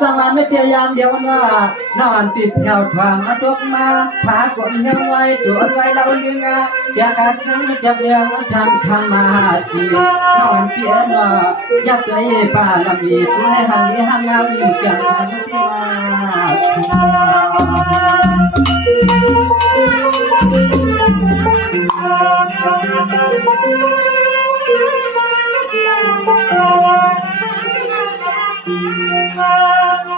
สวรรค์ไม่เตียยามเดียวนอนอนปิดแถวทางอดกมาผากวมเหี่ยวไว้ตัวใจเราเลี้ยงอยากอาคังจะเลี้ยงทำทำมาทีนอนเปียนอยากไปป่าลำมีสู้ในห้างนี้ห้างเงาอยู่จังทันที่มา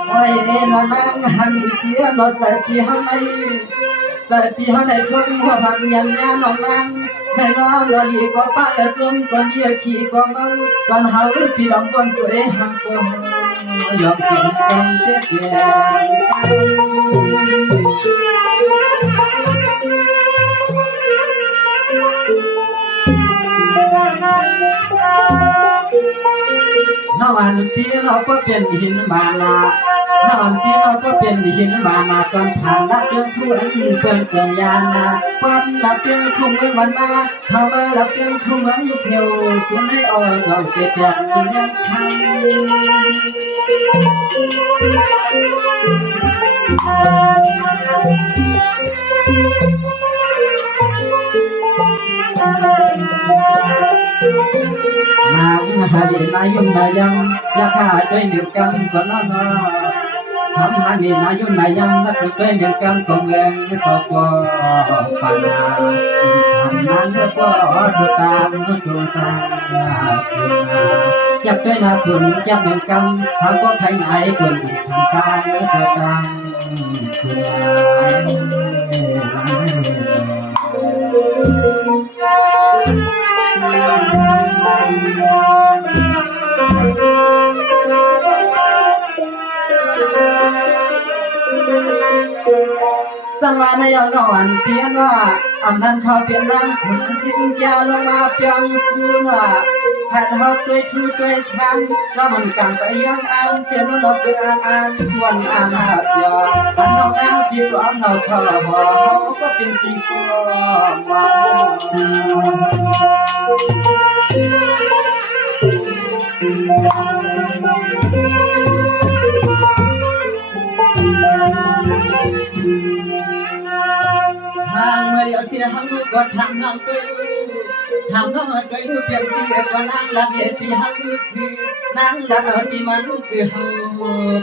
โอ้ยเอ็นนั่งหันอีเปียนใส่ปีห้างในใส่ปีห้างในทุ่งหัวพันยันยาน้องนั่งในน้องลอลีก็ป้าจมก็เลียขี้ก็มังตอนเฮาปีลำบนตัวเองหังก็ยอมกินกันเตี้ยเตี้ยนอนปีเราก็เป็นหินมานา นอนปีเราก็เป็นหินมานาตอนผ่านรับเรื่องทุนเปิดเกินยานาความรับเรื่องทุ่งเมืองวันนาเข้ามารับเรื่องทุ่งเมืองเที่ยวสุนให้อ่อนจอมเกียรติยังทันมาหาดีนายุ่งนายังอยากขาดด้วยหนึ่งกำก่อนนอนทำหาดีนายุ่งนายังนักด้วยหนึ่งกำของเงินต่อปอปานาอินทำนั้นปอดูตามดูตามอยากด้วยนาสุนอยากหนึ่งกำทำก็ใครไหนคนทำการดูตามสังวาในยองนอนเปียนว่าอำนั้นเขาเปลี่ยนน้ำขุนสิ้นยาลงมาเปียงสูนว่าแผ่นเขาด้วยทูด้วยช้ำแล้วมันกางไปยังอ่านเปลี่ยนว่าเราตัวอ่านทวนอ่านหาเปียอันน้องน้ำปีกอันเราชอบเขาก็เป็นปีกวทางเมื่อเที่ยงก็ทำน้องไปทำน้องไปดูเพียงที่ก็นั่งหลับเย็นที่หักมือถือนั่งหลับเอาที่มันคือเฮา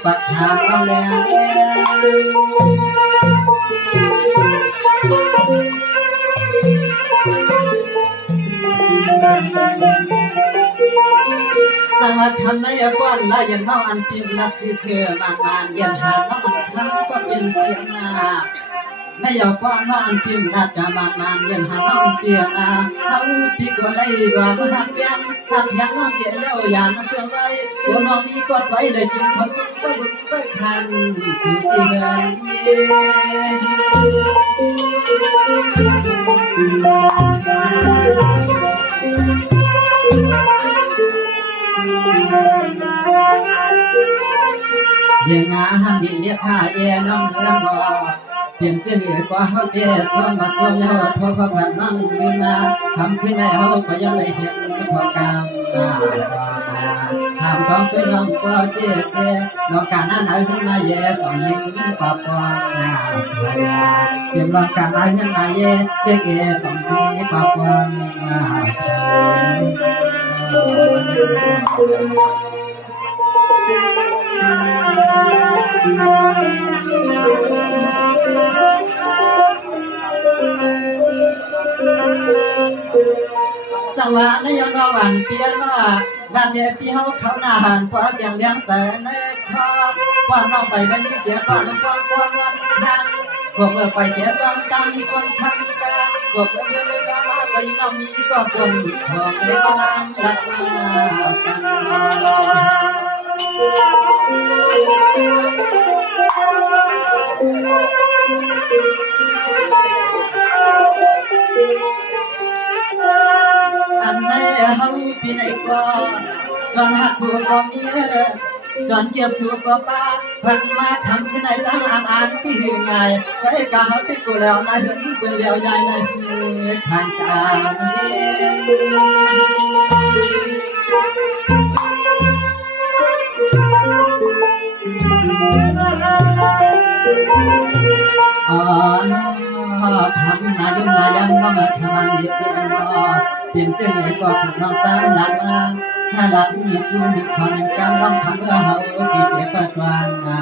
ปักทางเราแล้วสังวาทำในกวนละยันน้องอันพิมนักสื่อเชื่อมานยันหาน้องอันทำก็เป็นเพียงนาในยกว่าน้องพิมนัดจะมานานยันหาน้องเปียนาเขาพี่ก็เลยว่าหักยังน้องเสียเย้ายานเพื่อไว้ตัวน้องนี้กดไว้เลยจึงเขาสุ่มไปดุไปคันสุดที่เงินยังงาหันดินเรียกข้าเอน้องเนื้อบ่เปลี่ยนชื่อก็เฮาเตะสวมมาสวมยาวทอเขาผ่านนั่งยืนนาทำขึ้นให้เฮาก็ยังได้เห็นพอกามตามาทำต้องช่วยน้องก็เจ๊เจ๊น้องการนั้นไหนขึ้นมาเย่ต้องยิงปะปอนหน้าพยาเสียงน้องการไหนขึ้นมาเย่เจ๊เก๋ต้องยิงปะปอนหน้าสังวาในยองนวันเปียนว่าบ้านเดียปีเฮาเขาหน้าหันกว่าเจียงเลี้ยงแต่ในครอบว่าน้องไปได้มีเสียก่อนความวันทางพวกเมื่อไปเสียจอมตามมีคนทำกาพวกเมื่อมาไปน้องมีก็คนชอบเลยก็นั่งรักมากันอันไหนเฮาปีไหนก็จนหักสู้ก็มีจนเกี่ยวสู้ก็ป้าพันมาทำขึ้นในตั้งอ่านที่ไงไว้กะเฮาที่กูแล้วนายเห็นเบื่อแล้วยายในทางการ ทำนายุ่งนายังบ่มาทำมันนิดเดียวเตรียมเชื่อก็สุดน้องสาวนักมาถ้าหลับมีจูนคนหนึ่งกำลังทำเมื่อเฮาปีเจ็บกวางมา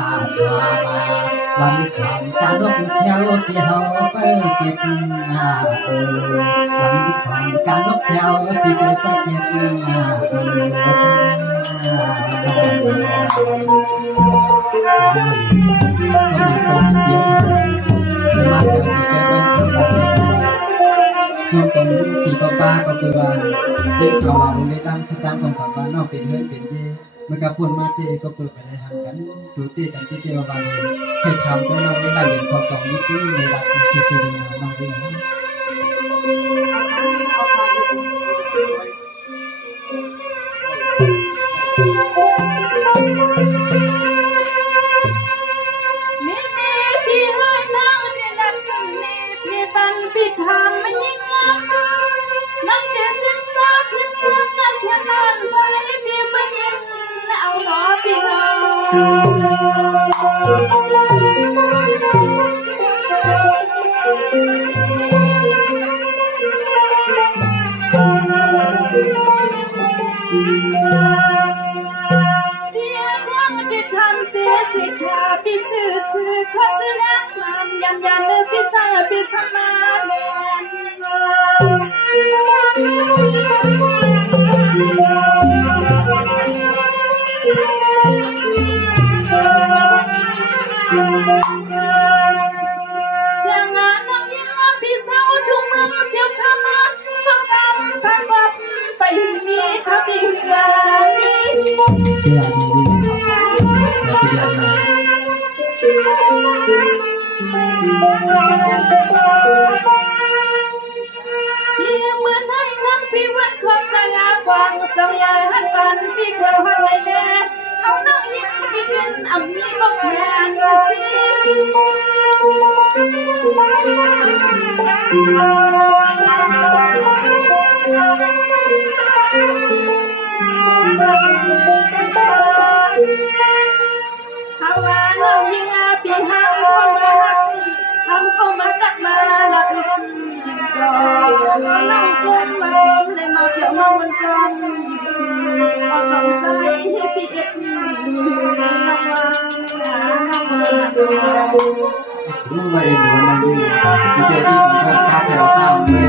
วันสองการลบเสียวที่เฮาเปิดเก็บวันสองการลบเสียวที่เก็บเก็บช่วงตรงขี่ก็ป้าก็เปื่อนเด็กเขาเราได้ตั้งสตางค์ของฝันว่านอกเป็นเฮือนเป็นที่มันกับปุ่นมาเตก็เปิดไปได้ทำกันดูตีกันที่เกี่ยวกับให้ทำตัวน้องได้เรียนข้อสองนิดนึงในหลักที่สื่อเรียนน้องด้วยปิดทางมันยิ่งนั่งเดินขึ้นฟ้าขึ้นเมืองนั่งเที่ยวนั่นไปเพียงไม่ยินเอาหนอพี่น้เที่ยวนั่งปิดทางเสียสิขาพี่สื่อเขาจะนั่งมันยันเลยพี่สาวพี่สมาเสียงงานน้องยิ่งพี่สาวทุกเมืองเสียงคำก็กำพันวับไปมีพระบิดาดีเที่ยวเหมือนให้น้ำพี่วันของสง่ากวางจงยายหันปันพี่เกลียวหันไรแน่เขานั่งยิ้มพี่ดินอ่ำมีก็แค่ฮาวาน้องยิงอาปีห้ามเข้ามาทำเข้ามาตักมาละอึดดอกน้องจมมาจมเลยมาเกี่ยวมาวันจมเอาสนใจให้พี่เอ็ดน้องว่ารู้ว่าเองหนูมันยิ่งมีเจอที่ผมก็ท้าแถวข้าวเลย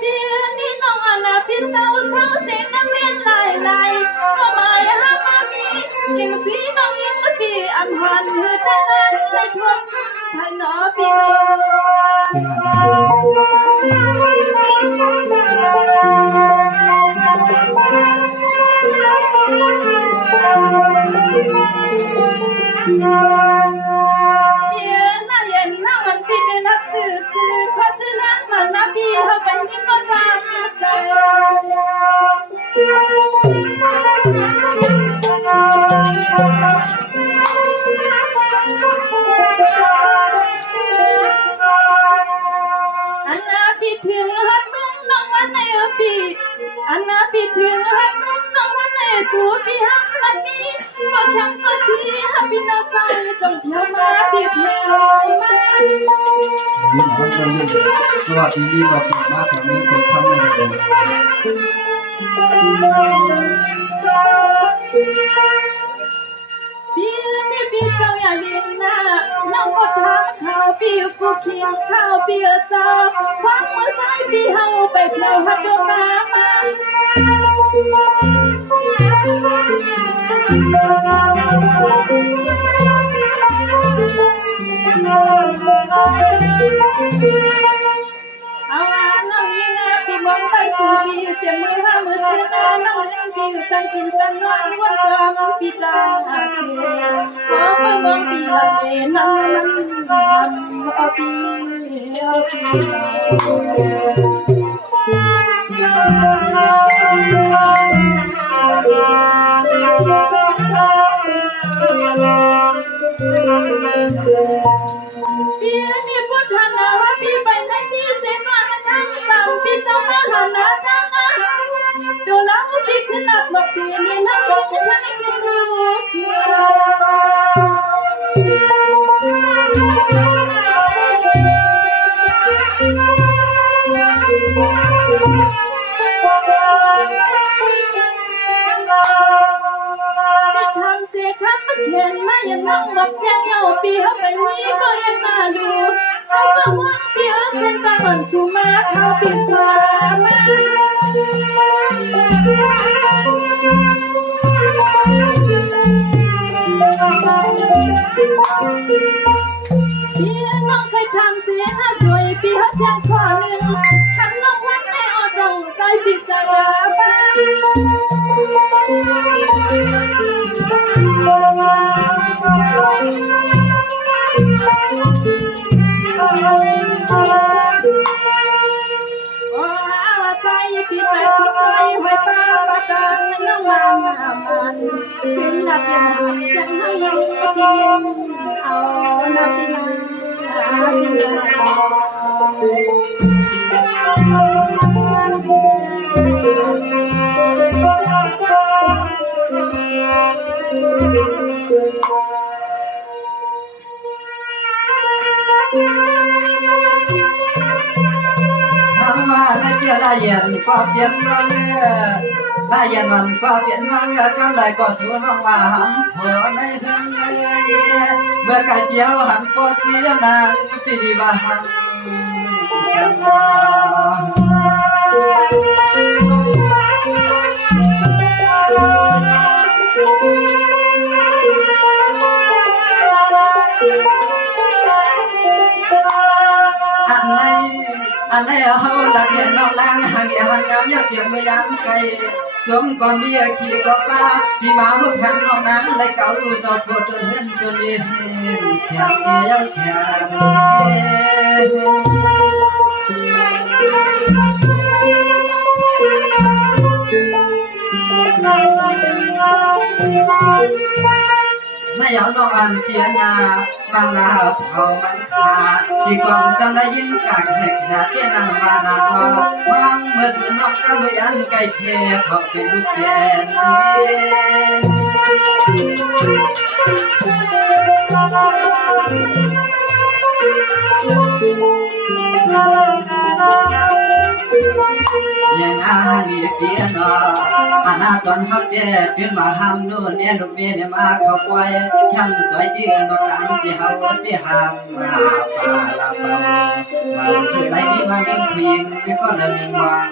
เดี๋ยวนี้น้องอาพี่เศร้าเสียงนักเรียนลายก็มาหามามียิ่งสีน้องยิ่งพี่อันหันหือตาลันให้ทบให้หนอพี่น้องเย็นหน้าวันพี่ได้รับสื่อขอชื่อร้านมันนะพี่เขาไปนี่ก็ตามใจอันน่าพี่ถึงหักนุ่งน้องวันในพี่อันน่าพี่ถึงหักนุ่งน้องวันในสู่พี่หักละพี่ก็แข็งก็เสียพี่น้องใจจงเที่ยวมาพี่เพียงมานี่น้องก็ยิ่งสวัสดีดีบอกมาแถวนี้เสร็จทำอะไรเลยพี่นี่พี่เจ้าอย่าเลี้ยงหน้าน้องก็ทักข่าวพี่ผู้เคียงข้าวพี่เจ้าควักมือซ้ายพี่เฮาไปเพลาหัดดวงน้ำมาเอาน้องยิงพี่มองไปสู่พี่เจ็บมือห้ามือซื้อน้องเลี้ยงพี่จังกินจังนอนวันจำพี่ตาเสียขอไปมองพี่ละเอ็นน้ำเอาพี่พี่นี่พุทธนาพี่ไปไหนพี่เสียก่อนทั้งสามพี่เจ้ามาหาหน้าทางดูแล้วพี่ขึ้นหลับหมดพี่นี่นักลงให้กินดู ยังนั่งวัดแจ้งเยาปีเขาไปมีก็เห็นมาดูเขาก็ว่าปีเส้นตาเหมือนสูมาเขาปีสวามาพี่น้องเคยทำเสียสวยปีเขาเพียงข้อหนึ่งฉันน้องวัดในอจงใจปิดสลาบ้าใจปีใจทุกใจไว้ป้าปะตังน้องมันขึ้นหลับยันเสียงให้ยังกินเอาหน้าพี่นาได้เสียได้เย็นก็เปลี่ยนมาเมื่อได้เย็นมันก็เปลี่ยนมาเมื่อกำไรก็สู้น้องว่าหันหัวในเรื่องเมื่อไก่เจียวหันก็เสียนางปีดีบ้าหันอันไหนเอาละเดียนน้องนางหางหางงามยอดเสียงไม่ยั้งไกลสมก่อนเมียขี่ก็ป้าพี่มาเมื่อพันน้องนางเลยเก่าดูจอดโคตรเห็นจนเห็นเสียงเดียวเสียไม่เอาน้องอันเจียนาบางอาเขามันขาที่กองจำได้ยินกากแหกหน้าเตี้ยนางมานาบางเมื่อสุนน้องก็ไม่อันไก่แค่เขาเป็นลูกแก่ยังอาดีเจียนอาณาตอนเขาเจ้จึงมาห้ามนู่นเนี่ยลูกเมียเนี่ยมาเขาปล่อยช่างสวยเดือนนกหลังที่เขาที่ห้ามมาปาลาเบาบางทีไรนี้มาเป็นผู้หญิงก็เลยมีวาง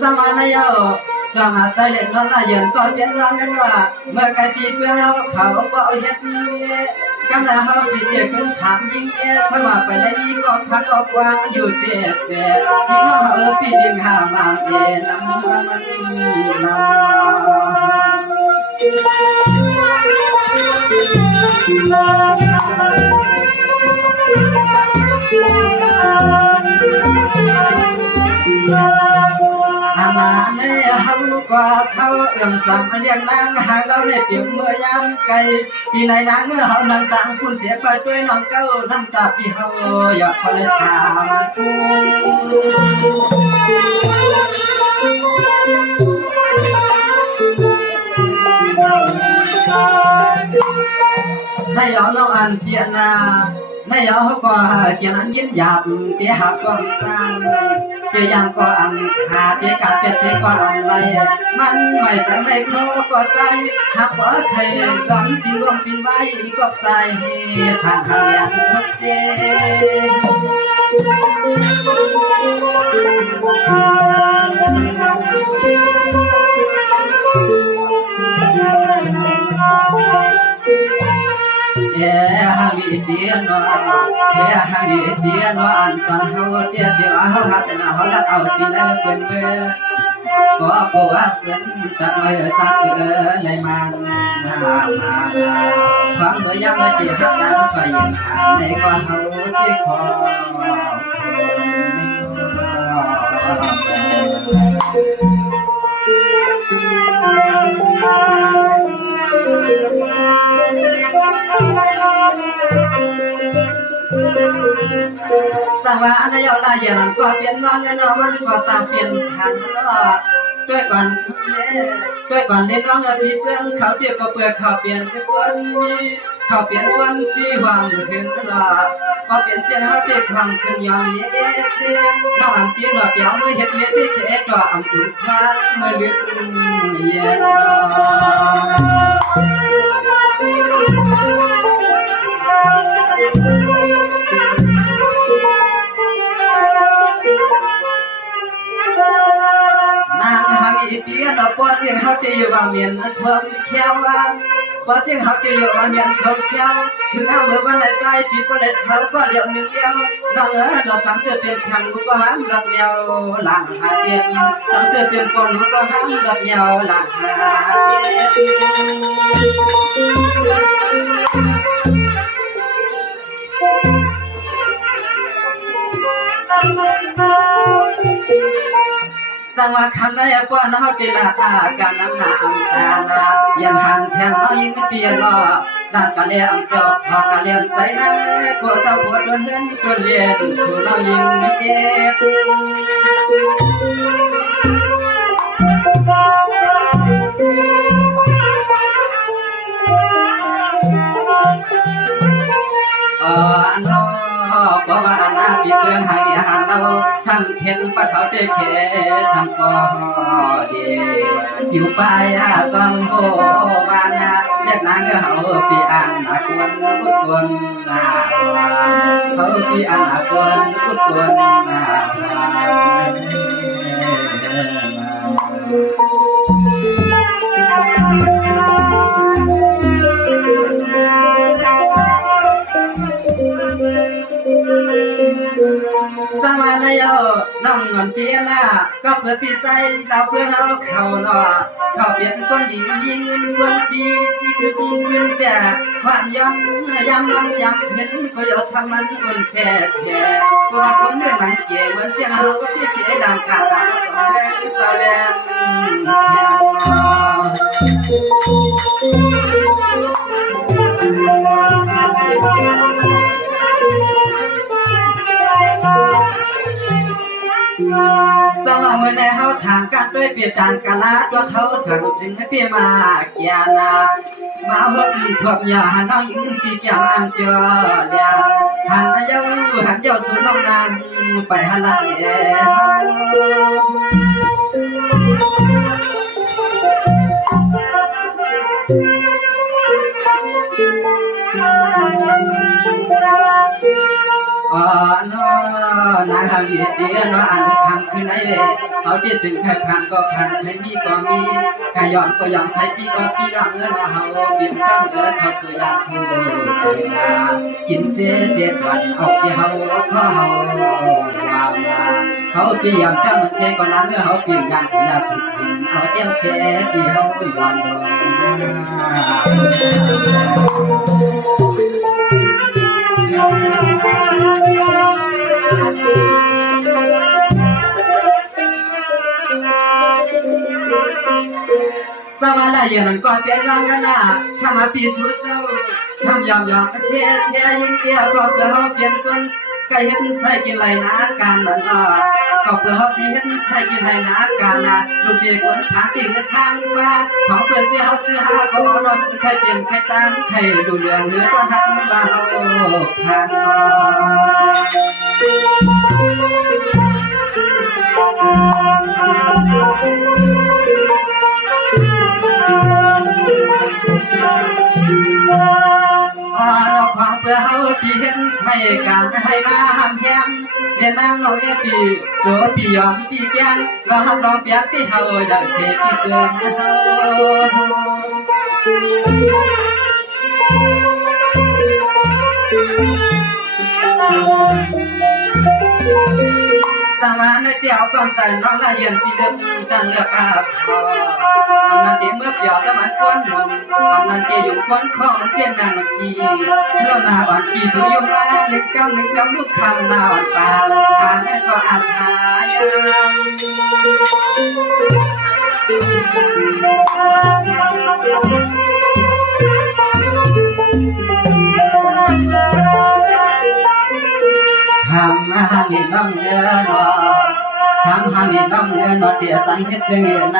สมานาโยสมาใส่เล่นน้องนาเย็นก็เปลี่ยนว่ากันว่าเมื่อไก่ปีเพื่อเขาก็เอาเย็ดกำลังเขาปีเดียขึ้นถามยิงสมาไปได้มีก็พักก็กว้างอยู่เจ็ดพี่น้องเขาปีเดียงหามาเอ็นน้ำมันน้อามาเนี่ยเขาก็เขาเอื้อมสั่งเรียกนางหางเราได้เตรียมเมื่อยามไก่ที่ไหนนางเมื่อเขานำตังคุณเสียไปด้วยน้องเก้าน้ำตาที่เขาอยากพอเลยถามไม่ยอมน้องอันเจียนาไม่ยอมก็เจียนั้นยินหยาบเตี้ยหักก็ตั้งเตี้ยยังก็อันหาเตี้ยกาเตี้ยเสียก็อันไรมันไม่จะไม่โคก็ใจหักว่าใครร้องพินร่วมพินไว้ก็ใจทางหางอย่างทุกเจหามีเดียนหามีเดียนอันตอนเขาเตี้ยเดียวเขาหักหน้าเขาลักเอาที่ไหนเป็นเมื่อก็ปวดเป็นตัดไม่ตัดเลยมันฟังเมื่อยามไม่จีหักดังสวยยินหาในก่อนเขาที่คอสว่าอันนั้นเอาละเย็นก็เปลี่ยนว่าเงินมันก็สร้างเปลี่ยนฉันด้วยก่อนเด็กน้องพี่เพื่อนเขาเจียวก็เปลือกเขาเปลี่ยนทุกคนมี เขาเปลี่ยนชวนที่หวังถึงว่าก็เปลี่ยนเสียงเขาเจ็บความขึ้นยอมเยสน้องอันที่หนวดเปียวมือเห็ดเล็ดที่เขก็อันอุ่นครั้งมือลึกเย็นนางหามีเตียนเอาปอดเสียงเขาจะอยู่ว่าเมียนชมเขียวปอดเสียงเขาจะอยู่ว่าเมียนชมเขียวถึงเอาเมื่อวันไหนใจปีก็เลยเช้าก็เดี๋ยวหนึ่งเดียวน้องเราสามเสือเป็นขันกูก็ห้ามดับเดียวหลังหาเตียนสามเสือเป็นคนกูก็ห้ามดับเดียวหลังหาเตียนสังวาคำได้กว่าน้องติลาตาการน้ำหนาอังตาลายันหันแทงน้องยิงเปียนล้อด้านกะเลียงจบพอกะเลียงใส่น้ำกัวเจ้าปวดเดินเดินจนเลียนสู่น้องยิงไม่เย็นเพราะว่าหน้าปีเปลืองให้หันเราช่างเข็นปะเขาเตะเขช่างก็ดีอยู่ไปซ้ำโหวานาเรียกนางก็เขาปีอันหนักวนกุดวนนาเขาปีอันหนักวนกุดวนนาสมัยนั้นน้องเงินเพียนะก็เพื่อพี่ใจเราเพื่อเขาเนาะเขาเปลี่ยนคนดียิงเงินคนดีนี่คือกูเงินแต่ความย้ำมันย้ำเห็นก็ยอดทำมันคนแช่ก็ว่าคนเนื้อหนังเก๋เหมือนเสียงเราก็พี่เก๋ดังขาดดังสองแรงสาวแรงสมัยเมื่อในเขาทางกันด้วยเปลี่ยนจานกะลาตัวเขาสั่งจึงให้เปลี่ยนมาเกียนามาหัวปีขวบยาหันน้องยิงปีเกี่ยวอันเจอเลียหันเย้าหันเย้าสู่น้องนางไปหันละเอ๋นางหาวีเดียนอันคำคือไหนเลยเขาที่ถึงใครพันก็พันใครมีก็มีใครยอมก็ยอมใครปีก็ปีรังเงินเฮาบินตั้งเขาสุยาสูกินเจสวนเอาที่เฮาเขาเขาที่ยอมจำมันเชก็น้ำเมื่อเขาปีนยามสุยาสุกินเอาเจ้าเชที่เฮาหวันสวัสดียันก่อนเปลี่ยนรังกันนะทำมาปีสุดเศร้าทำยอมเชียยิ่งเตี้ยก็เพื่อเขาเปลี่ยนคนใครเห็นใส่กินไรนะการนั่นก็เพื่อเขาที่เห็นใส่กินไรนะการนะลูกเด็กคนขาติ่งทางมาของเพื่อเสียเขาซื้อหาก็รอจนใครเปลี่ยนใครตั้งใครดูเรื่องเนื้อก็ทักมาเขาผ่านเราความเพื่อเขาที่เห็นใช่การให้มาห้ามแย้มเรียนนางน้องเนี่ยปีตัวปียอมปีแกงเราห้ามลองเปียกที่เขาอยากเสียที่เกินสมานเจ้าความใจน้องละเย็นที่เดิมจังเลือกอาพอกำนันเตี้ยเมื่อเปียวสมันควนหนุ่มกำนันเตี้ยอยู่ควนข้อมันเส้นนางมันกีเราหน้าอ่อนกีสุยมาหนึ่งกำลูกคำหน้าอ่อนตาทางแม่ก็อาสาทำมาให้น้องเนื้อทำให้น้องเนื้อเตี้ยสังเกตเงยใน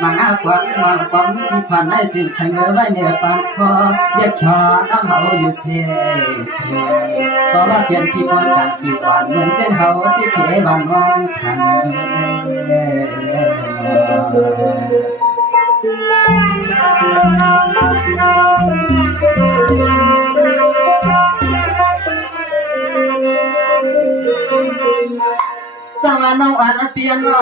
มางาขวัญมาขวัญที่ขวัญให้สิ้นทางเมื่อไว้เหนือปานคอเย็บชอน้ำเฮาอยู่เสียเพราะว่าเปลี่ยนที่พ้นการกี่วันเหมือนเส้นเฮาที่เขวันมองทันสวรรค์น้องอันเปลี่ยนว่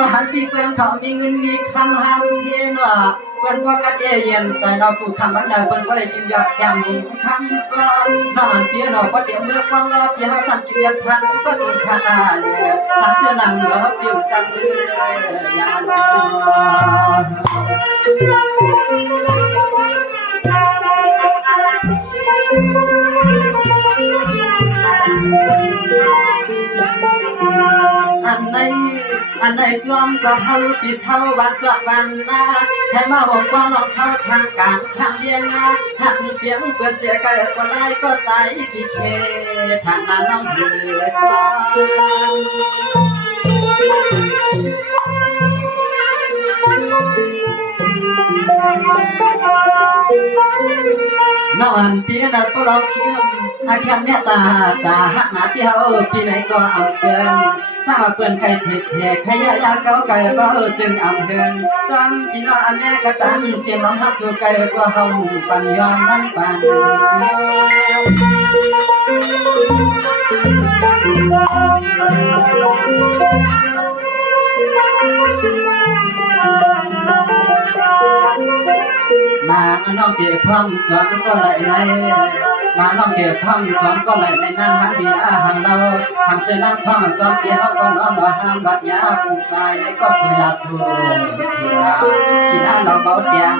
าหันปีเปลืองเขามีเงินมีคำห้ามเพียนว่าเปิ้นว่ากันเย็นใจเราผู้คำมันเปิ้นบ่ได้กินยอดแชมคำซ้อนน้องอันเปลี่ยนก็เตรียมเมื่อฟังรอพี่เฮาสั่งกินยันพันก็ถึงขนาดเนี่ยสังเสือหนังเหลือเปี่ยวจังเลยยานอันในรวมกับเฮาปีเฮาวันจวดวันนาให้มาบอกว่าเราเฮาทางกลางทางเลียงนาหักเพียงเปิดเสียก็ก็ไล่ก็ใจปีเคทางนั้นน้องเหือซ้อนอนเตียนตัวเราเชื่อมอาแค่เมตตาตาหักหนาที่เฮาที่ไหนก็เอาเกินสร้างเปิ้นใครเสียเสียใครยาเก่าไก่ก็จึงอำเฮินจังพี่น้องแม่ก็ตั้งเสียงน้องฮักสู่ไก่ก็เฮาปันยอมนั่งปันมาน้องเก็บความจนก็ไหลไหลมาน้องเก็บความจนก็ไหลในนั่งหันดีอาหารเราทำเส้นน้ำความจนเกี่ยวก็น้องเราห้ามบัดยาผู้ชายก็สวยสูงกินอาเราเบาเตียง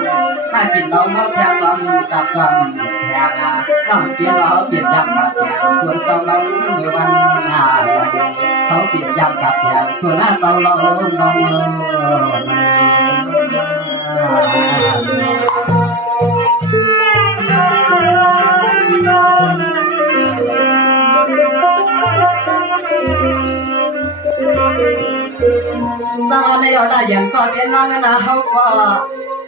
ถ้ากินเราเมาแข็งจนกับจนแสงน้องเกี่ยวเราเปลี่ยนยำกับแข็งควรต้องเราเมื่อวันหน้าเขาเปลี่ยนยำกับแข็งควรหน้าเราเราเราสวัสดีเอาได้ยังก็เป็นน้องนะเขาก็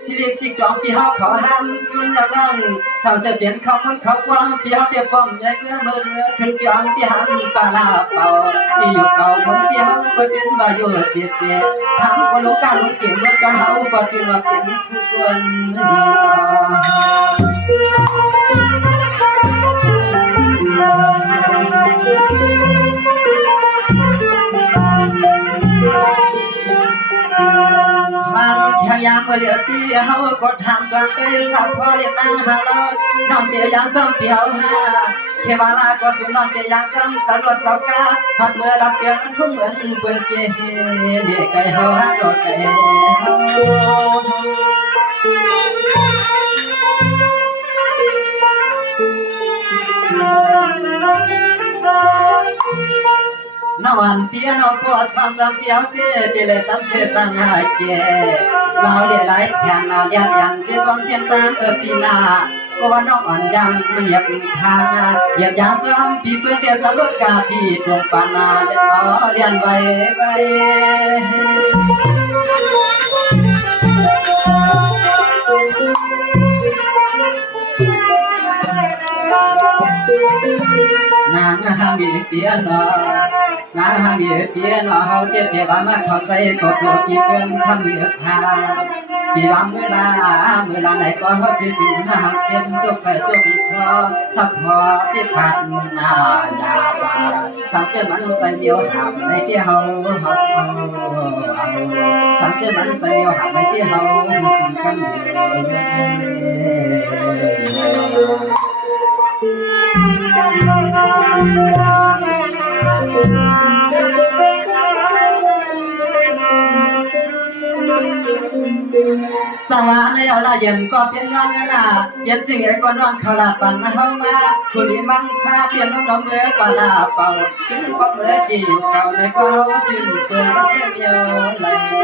ชีวิตสิกรองที่เขาเขาห้ามจุนอย่างนั้นทางเสียเปลี่ยนเขาคนเขากว้างที่เขาเดียบป้อมใหญ่เมื่อมือขึ้นกลางที่ห้ามปลาลาเป่าที่อยู่เก่าคนที่เขาก็เป็นว่าอยู่เจ็บเจ็บทำคนรู้การรู้เปลี่ยนเมื่อกันเขาก็เป็นว่าเปลี่ยนทุกคนยามเลี้ยวที่เฮาก็ทำกลางไปสับพอเรียกนั่งหาเราน้องเตียยังซ้ำเตียวหาเทวาลาก็สุน้องเตียยังซ้ำสรวจเสากาพัดเมื่อรับเกียงทุ่งเหมือนเปิ่นเกเด็กไก่เฮาฮักก็ไก่เฮานวันเปียโนก็ซ้ำซ้ำเปียวเตเลตั้งเสสังหายเกเราเลี้ยไหลแทงเราเลี้ยยันที่ต้องเสียงตามปีนาก็ว่าน้องอ่อนยังไม่เหยียบทางเหยียบยางซ้ำปีเพื่อนเดียวสรุปกาสีดวงปานาเลี้ยเลี้ยนไว้นางหางดีเปียโนนางหางดีเปียโนเฮาเจ็บเจ็บมาเข้าใจก็กลัวกี่เกินทำเหลือทางกี่ลำเมื่อลาไหนก็เฮาที่สิงหาเป็นจุกไปจุกคอสักพอที่ผ่านหน้ายาบาสังเกตมันใจเดียวหามในที่เฮาสังเกตมันใจเดียวหามในที่เฮากันสวรรค์เอาละเย็นก็เป็นงานนาเย็นสิ่งไอ้ก็น้องเขาละปันเฮามาคุณนี่มังคาเปลี่ยนน้องเมื่อปลาเป่าถึงก็เมื่อจีอยู่เก่าในก็จึงเกิดเสียเดียวเลย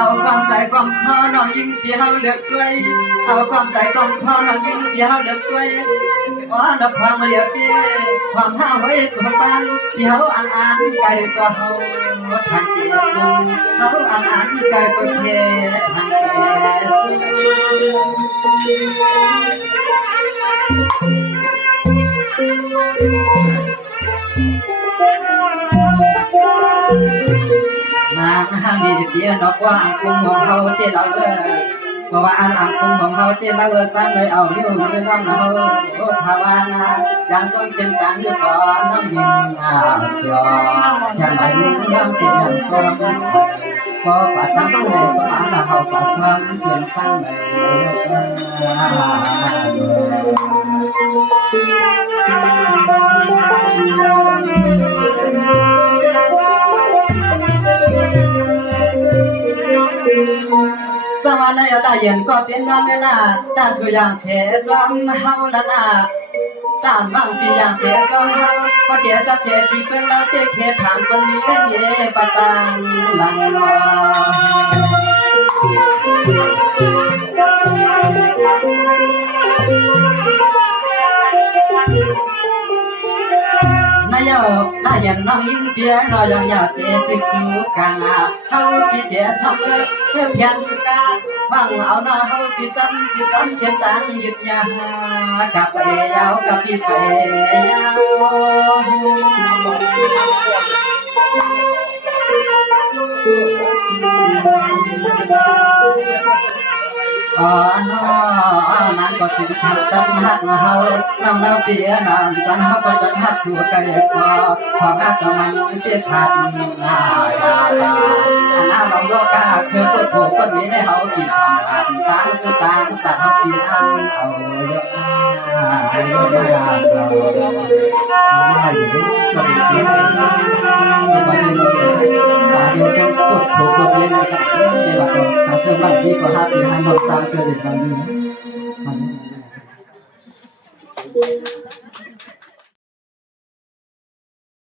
เอาความใจความคอน้องยิ่งที่เฮาเลือกด้วยเอาความใจความคอน้องยิ่งที่เฮาเลือกด้วยว่านับความเรียบเรียความห้าวไว้ตัวปันที่เฮาอ่านไกลตัวเฮาทางเกียรสูงเฮาอ่านไกลตัวเททางเกียรสูงนางห้างดีจะเปียนอกว่าอังกุ้งของเฮาเจ้าเราเพราะว่าอันอังกุ้งของเฮาเจ้าเราสร้างเลยเอาเลี้ยวเรื่องน้องเฮาโอ้ภาวนาอย่างทรงเส้นกลางอยู่ก่อนน้องยิงจอเชียงใหม่น้ำเตียงซ้อมก็ปัดทั้งเลยก็มาละเฮาปัดซ้อมเสียงตั้งสวรรค์ยาตาเย็นก็เป็นน้องเนาตาสุยางเสซ้อมเฮาละนาตามบางปีอย่างเสซ้อมเฮาว่าเดี๋ยวจะเสปีเพิ่งแล้วเจ๊เขตทางคนมีไม่มีปัดบางลังนอยากน่ายันน้องยินเปียน้อยอยากเตะสิกสูกังเฮาพี่เจสมเพื่อเพียงกาวังเอาน้าเฮาพี่ซ้ำเสียงดังยึดยากับไปยาวกับพี่ไปยาวนั้นก็ถึงทางตั้งหักเฮาน้ำเราเปียนานกันเฮาก็จะหักสู่กันเด็กก็ของหักมันเป็นทันน้าเราโลกาคือคนโผล่คนนี้ในเฮากินตางสุตางตัดเฮากินอันเอาเยอะเราไม่อยู่ก็เป็นเพียงในวันนี้เราเดี๋ยวต้องกดโผล่คนนี้นะครับในวันนี้ถ้าเชื่อมั่นดีกว่า5 ปี5 หมด3 เดือนเลยตอนนี้